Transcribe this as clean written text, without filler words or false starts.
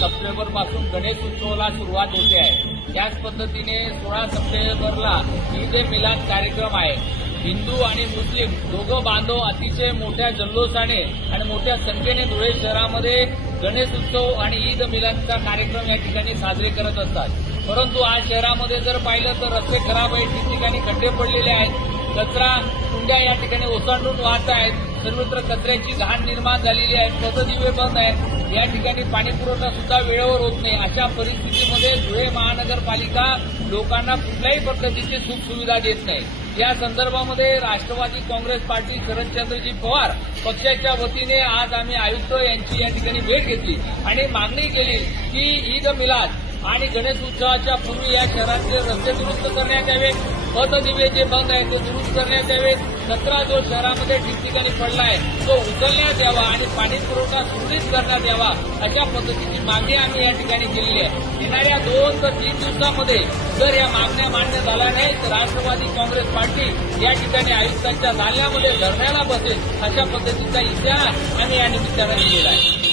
सप्टेंबरपासून गणेश उत्सवाला सुरुवात होते आहे। त्याच पद्धतीने 16 सप्टेंबरला ईद ए मिलाद कार्यक्रम आहे। हिंदू आणि मुस्लिम दोघं बांधव अतिशय मोठ्या जल्लोषाने आणि मोठ्या संख्येने धुळे शहरामध्ये गणेश उत्सव आणि ईद मिलादचा कार्यक्रम या ठिकाणी साजरे करत असतात। परंतु आज शहरामध्ये जर पाहिलं तर रस्ते खराब आहेत, ठिकठिकाणी खड्डे पडलेले आहेत, कचरा कुंड्या या ठिकाणी ओसांडून वाहत आहेत, सर्वत्र कचऱ्याची घाण निर्माण झालेली आहे, पथदिवे बंद आहेत, या ठिकाणी पाणी पुरवठा सुद्धा वेळेवर होत नाही। अशा परिस्थितीमध्ये धुळे महानगरपालिका लोकांना कुठल्याही पद्धतीची सुख सुविधा देत नाही। या संदर्भामध्ये राष्ट्रवादी काँग्रेस पार्टी शरदचंद्रजी पवार पक्षाच्या वतीने आज आम्ही आयुक्त यांची या ठिकाणी भेट घेतली आणि मागणी केली की ईद मिलाद आणि गणेश उत्सवाच्या पूर्वी या शहरातले रस्ते दुरुस्त करण्यात यावे, पथदिवे जे बंद आहेत ते दुरुस्त करण्यात यावे, कचरा जो शहरामध्ये ठिकठिकाणी पडला आहे तो उचलण्यात यावा आणि पाणी पुरवठा सुरळीत करण्यात यावा, अशा पद्धतीची मागणी आम्ही या ठिकाणी केलेली आहे। येणाऱ्या 2 ते 3 दिवसामध्ये जर या मागण्या मान्य झाल्या नाही तर राष्ट्रवादी काँग्रेस पार्टी या ठिकाणी आयुक्तांच्या दालनामध्ये धरण्याला बसेल, अशा पद्धतीचा इशारा आम्ही या निमित्तानं दिलेला आहे।